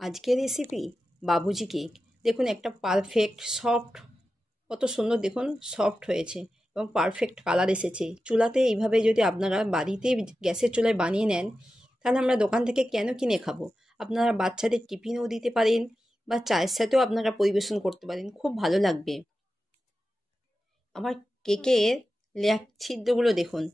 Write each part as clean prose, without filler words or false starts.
আজকের রেসিপি বাবুজি কেক। দেখুন একটা পারফেক্ট সফট, কত সুন্দর দেখুন সফট হয়েছে এবং পারফেক্ট কালার এসেছে। চুলাতে এইভাবে যদি আপনারা বাড়িতে গ্যাসের চুলায় বানিয়ে নেন, তাহলে আমরা দোকান থেকে কেন কিনে খাবো? আপনারা বাচ্চাদের টিফিনেও দিতে পারেন বা চায়ের সাথেও আপনারা পরিবেশন করতে পারেন, খুব ভালো লাগবে। আমার কেকের লেয়ার ছিদ্রগুলো দেখুন,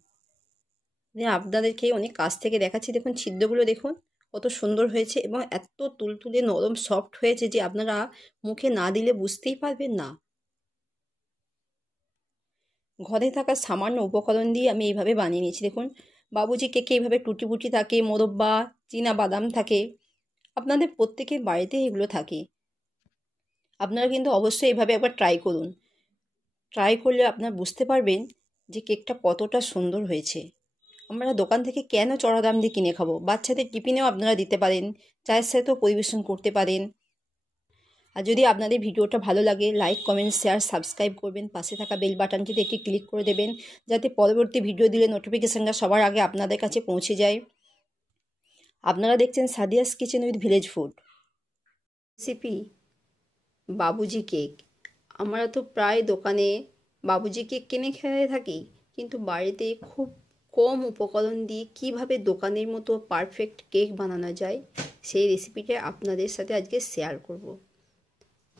আপনাদেরকে অনেক কাছ থেকে দেখাচ্ছি। দেখুন ছিদ্রগুলো দেখুন কত সুন্দর হয়েছে এবং এত তুলতুলে নরম সফট হয়েছে যে আপনারা মুখে না দিলে বুঝতেই পারবেন না। ঘরে থাকা সামান্য উপকরণ দিয়ে আমি এইভাবে বানিয়ে নিয়েছি। দেখুন বাবুজি কেকে এইভাবে টুটি ফুটি থাকে, মোরব্বা, চীনা বাদাম থাকে। আপনাদের প্রত্যেকের বাড়িতে এগুলো থাকে। আপনারা কিন্তু অবশ্যই এইভাবে একবার ট্রাই করুন। ট্রাই করলে আপনারা বুঝতে পারবেন যে কেকটা কতটা সুন্দর হয়েছে। আমরা দোকান থেকে কেন চড়া দাম দিয়ে কিনে খাবো? বাচ্চাদের টিফিনেও আপনারা দিতে পারেন, চায়ের সাথেও পরিবেশন করতে পারেন। আর যদি আপনাদের ভিডিওটা ভালো লাগে, লাইক, কমেন্ট, শেয়ার, সাবস্ক্রাইব করবেন। পাশে থাকা বেল বাটনটিতে একটি ক্লিক করে দেবেন, যাতে পরবর্তী ভিডিও দিলে নোটিফিকেশানটা সবার আগে আপনাদের কাছে পৌঁছে যায়। আপনারা দেখছেন Sadia's kitchen with village food. Recipe বাবুজি কেক। আমরা তো প্রায় দোকানে বাবুজি কেক কিনে খেয়ে থাকি, কিন্তু বাড়িতে খুব কম উপকরণ দিয়ে কিভাবে দোকানের মতো পারফেক্ট কেক বানানো যায়, সেই রেসিপিটা আপনাদের সাথে আজকে শেয়ার করব।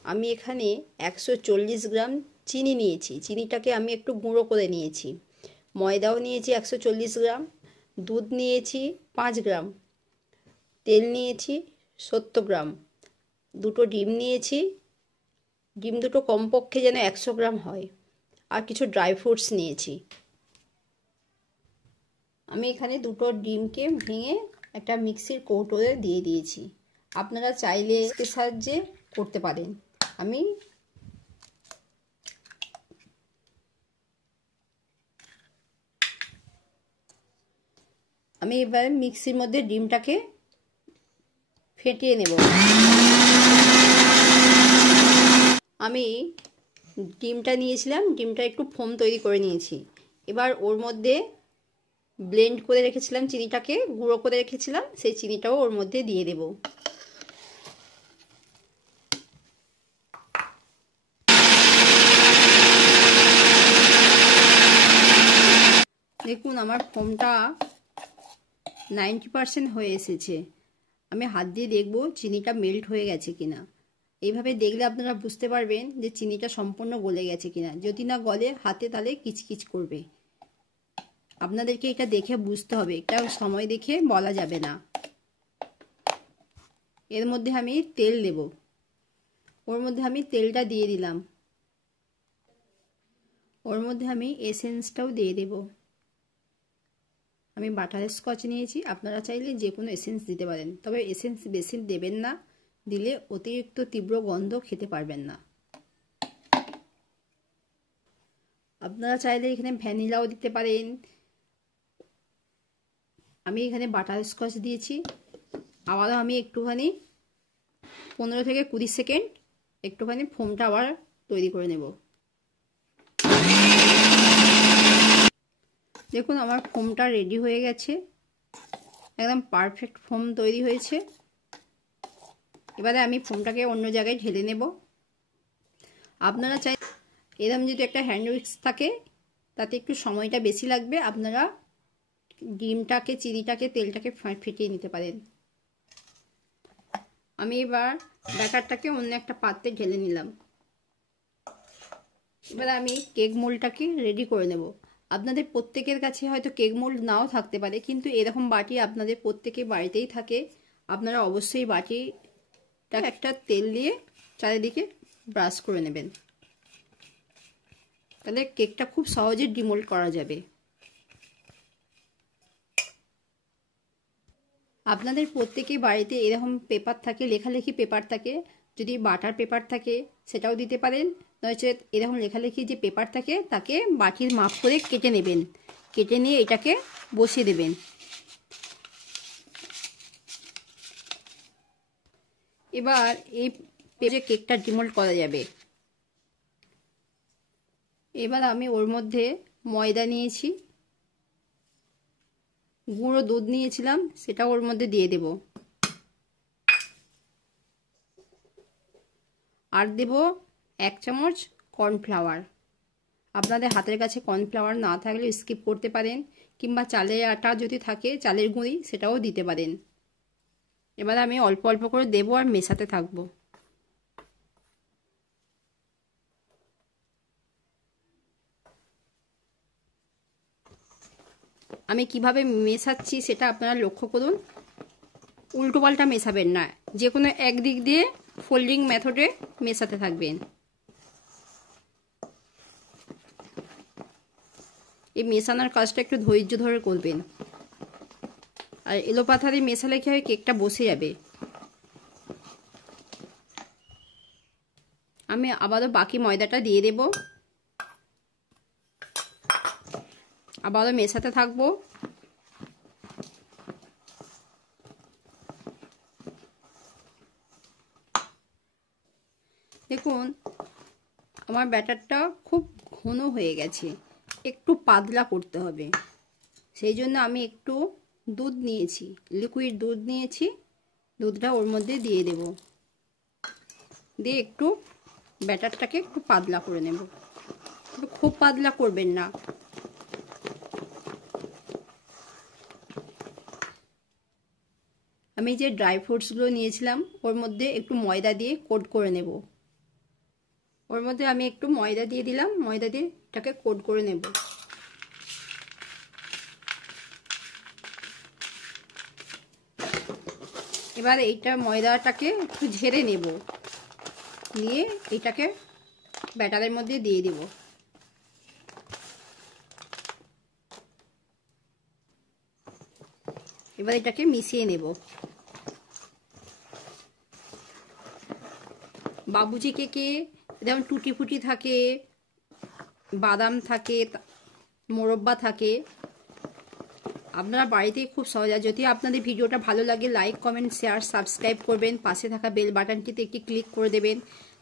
আমি এখানে 140 গ্রাম চিনি নিয়েছি। চিনিটাকে আমি একটু গুঁড়ো করে নিয়েছি। ময়দাও নিয়েছি 140 গ্রাম, দুধ নিয়েছি 5 গ্রাম, তেল নিয়েছি 70 গ্রাম, দুটো ডিম নিয়েছি। ডিম দুটো কমপক্ষে যেন 100 গ্রাম হয়। আর কিছু ড্রাই ফ্রুটস নিয়েছি। আমি এখানে দুটো ডিমকে ভেঙে একটা মিক্সির কৌটোতে দিয়ে দিয়েছি। আপনারা চাইলে এর সাহায্যে করতে পারেন। আমি এবার মিক্সির মধ্যে ডিমটাকে ফেটিয়ে নেব। আমি ডিমটা নিয়েছিলাম, ডিমটা একটু ফোম তৈরি করে নিয়েছি। এবার ওর মধ্যে ব্লেন্ড করে রেখেছিলাম চিনিটাকে, গুঁড়ো করে রেখেছিলাম, সেই চিনিটাও ওর মধ্যে দিয়ে দেব। দেখুন আমার ফোমটা 90% হয়ে এসেছে। আমি হাত দিয়ে দেখব চিনিটা মেল্ট হয়ে গেছে কিনা। এইভাবে দেখলে আপনারা বুঝতে পারবেন যে চিনিটা সম্পূর্ণ গলে গেছে কিনা। যদি না গলে হাতে তাহলে কিচকিচ করবে। আপনাদেরকে এটা দেখে বুঝতে হবে, এটা সময় দেখে বলা যাবে না। এর মধ্যে আমি তেল দেব। ওর মধ্যে আমি তেলটা দিয়ে দিলাম। ওর মধ্যে আমি এসেন্সটাও দিয়ে দেব। আমি বাটার স্কচ নিয়েছি, আপনারা চাইলে যে কোনো এসেন্স দিতে পারেন, তবে এসেন্স বেশি দেবেন না, দিলে অতিরিক্ত তীব্র গন্ধ খেতে পারবেন না। আপনারা চাইলে এখানে ভ্যানিলাও দিতে পারেন। আমি এখানে বাটার স্কচ দিয়েছি। আবারও আমি একটুখানি 15 থেকে 20 সেকেন্ড একটুখানি ফোমটা আবার তৈরি করে নেব। দেখুন আমার ফোমটা রেডি হয়ে গেছে, একদম পারফেক্ট ফোম তৈরি হয়েছে। এবারে আমি ফোমটাকে অন্য জায়গায় ঢেলে নেব। আপনারা চাই এরকম যদি একটা হ্যান্ড উইক্স থাকে, তাতে একটু সময়টা বেশি লাগবে। আপনারা ডিমটাকে, চিনিটাকে, তেলটাকে ফেটিয়ে নিতে পারেন। আমি এবার ব্যাটারটাকে অন্য একটা পাত্রে ঢেলে নিলাম। এবার আমি কেক মোল্ডটাকে রেডি করে নেব। আপনাদের প্রত্যেকের কাছে হয়তো কেক মোল্ড নাও থাকতে পারে, কিন্তু এরকম বাটি আপনাদের প্রত্যেকের বাড়িতেই থাকে। আপনারা অবশ্যই বাটিটা একটা তেল দিয়ে চারিদিকে ব্রাশ করে নেবেন, তাহলে কেকটা খুব সহজে ডিমোল্ড করা যাবে। আপনাদের প্রত্যেকের বাড়িতে এরকম পেপার থাকে, লেখালেখি পেপার থাকে। যদি বাটার পেপার থাকে সেটাও দিতে পারেন, নয়তো এরকম লেখালেখি যে পেপার থাকে তাকে বাটির মাপ করে কেটে নেবেন। কেটে নিয়ে এটাকে বসিয়ে দেবেন। এবার এই পেজে কেকটা ডিমোল্ড করা যাবে। এবার আমি ওর মধ্যে ময়দা নিয়েছি, গুঁড়ো দুধ নিয়েছিলাম, সেটা ওর মধ্যে দিয়ে দেব। আর দেব 1 চামচ কর্নফ্লাওয়ার। আপনাদের হাতের কাছে কর্নফ্লাওয়ার না থাকলে স্কিপ করতে পারেন, কিংবা চালের আটা যদি থাকে চালের গুঁড়ি সেটাও দিতে পারেন। এবার আমি অল্প অল্প করে দেবো আর মেশাতে থাকবো। আমি কিভাবে মেশাচ্ছি সেটা আপনারা লক্ষ্য করুন। উল্টো পাল্টা মেশাবেন না, যে কোনো একদিক দিয়ে ফোল্ডিং মেথডে মেশাতে থাকবেন। এই মেশানোর কাজটা একটু ধৈর্য ধরে করবেন, আর এলোপাথারি মেশালে কি হয় কেকটা বসে যাবে। আমি আবারও বাকি ময়দাটা দিয়ে দেব, আবারও মেশাতে থাকবো। দেখুন আমার ব্যাটারটা খুব ঘন হয়ে গেছে, একটু পাতলা করতে হবে। সেই জন্য আমি একটু দুধ নিয়েছি, লিকুইড দুধ নিয়েছি, দুধটা ওর মধ্যে দিয়ে দেব, দিয়ে একটু ব্যাটারটাকে একটু পাতলা করে নেব। খুব পাতলা করবেন না। আমি যে ড্রাই ফ্রুটসগুলো নিয়েছিলাম ওর মধ্যে একটু ময়দা দিয়ে কোট করে নেব। ওর মধ্যে আমি একটু ময়দা দিয়ে দিলাম, ময়দা দিয়ে এটাকে কোট করে নেব। এবার এইটা ময়দাটাকে একটু ঝেড়ে নেব, নিয়ে এটাকে ব্যাটারের মধ্যে দিয়ে দেব। এবার এটাকে মিশিয়ে নেব। বাবুজি কেকে যেমন টুটি ফুটি থাকে, বাদাম থাকে, মোরব্বা থাকে, আপনারা বাড়িতেই খুব সহজ। যদি আপনাদের ভিডিওটা ভালো লাগে লাইক কমেন্ট শেয়ার সাবস্ক্রাইব করবেন, পাশে থাকা বেল বাটনটিতে একটি ক্লিক করে দেবেন,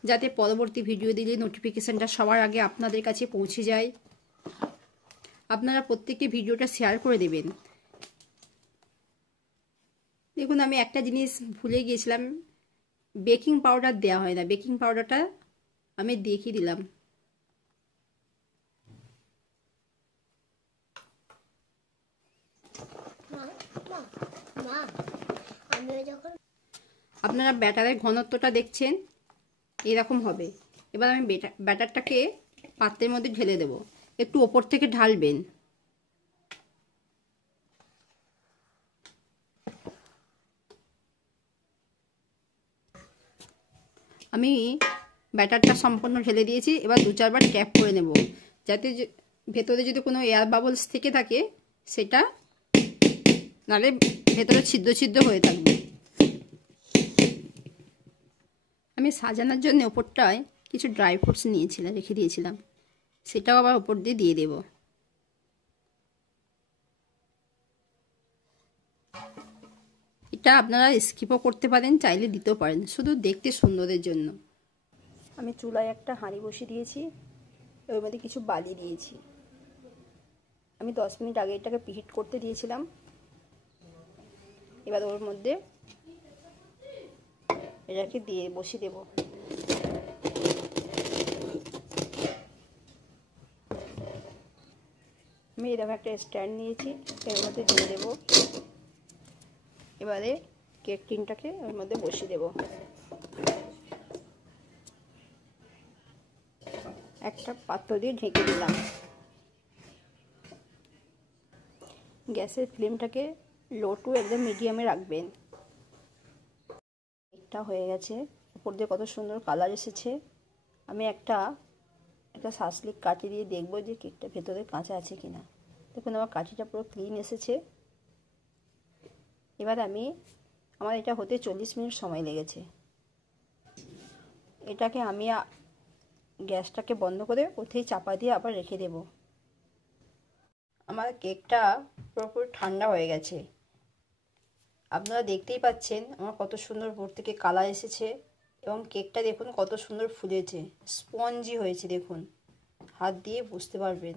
যাতে পরবর্তী ভিডিও দিলে নোটিফিকেশানটা সবার আগে আপনাদের কাছে পৌঁছে যায়। আপনারা প্রত্যেকটি ভিডিওটা শেয়ার করে দেবেন। দেখুন আমি একটা জিনিস ভুলে গিয়েছিলাম, বেকিং পাউডার দেওয়া হয় না, বেকিং পাউডারটা আমি দেখিয়ে দিলাম। আপনারা ব্যাটারের ঘনত্বটা দেখছেন, এরকম হবে। এবার আমি ব্যাটারটাকে পাত্রের মধ্যে ঢেলে দেব, একটু ওপর থেকে ঢালবেন। আমি ব্যাটারটা সম্পূর্ণ ঢেলে দিয়েছি। এবার 2-4 বার ট্যাপ করে নেব, যাতে ভেতরে যদি কোনো এয়ার বাবলস থেকে থাকে সেটা, নাহলে ভেতরে ছিদ্র ছিদ্র হয়ে থাকবে। আমি সাজানোর জন্য ওপরটায় কিছু ড্রাই ফ্রুটস নিয়েছিলাম, রেখে দিয়েছিলাম, সেটাও আবার ওপর দিয়ে দিয়ে দেব। এটা আপনারা স্কিপও করতে পারেন, চাইলে দিতেও পারেন, শুধু দেখতে সুন্দরের জন্য। আমি চুলায় একটা হাঁড়ি বসিয়ে দিয়েছি, ওর মধ্যে কিছু বালি দিয়েছি। আমি 10 মিনিট আগে এটাকে প্রিহিট করতে দিয়েছিলাম। এবার ওর মধ্যে এটাকে দিয়ে বসিয়ে দেব। আমি এরকম একটা স্ট্যান্ড নিয়েছি, এর মধ্যে দিয়ে দেব। এবারে কেক টিনটাকে ওর মধ্যে বসিয়ে দেব। একটা পাত্র দিয়ে ঢেকে দিলাম। গ্যাসের ফ্লেমটাকে লো টু একদম মিডিয়ামে রাখবেন। কেকটা হয়ে গেছে, উপর দিয়ে কত সুন্দর কালার এসেছে। আমি একটা শাসলিক কাঠি দিয়ে দেখবো যে কেকটা ভেতরে কাঁচা আছে কিনা। দেখুন আমার কাঠিটা পুরো ক্লিন এসেছে। এবার আমার এটা হতে 40 মিনিট সময় লেগেছে। এটাকে আমি গ্যাসটাকে বন্ধ করে ওতেই চাপা দিয়ে আবার রেখে দেব। আমার কেকটা পুরোপুরি ঠান্ডা হয়ে গেছে। আপনারা দেখতেই পাচ্ছেন আমার কত সুন্দর উপর থেকে কালার এসেছে, এবং কেকটা দেখুন কত সুন্দর ফুলেছে, স্পঞ্জি হয়েছে। দেখুন হাত দিয়ে বুঝতে পারবেন।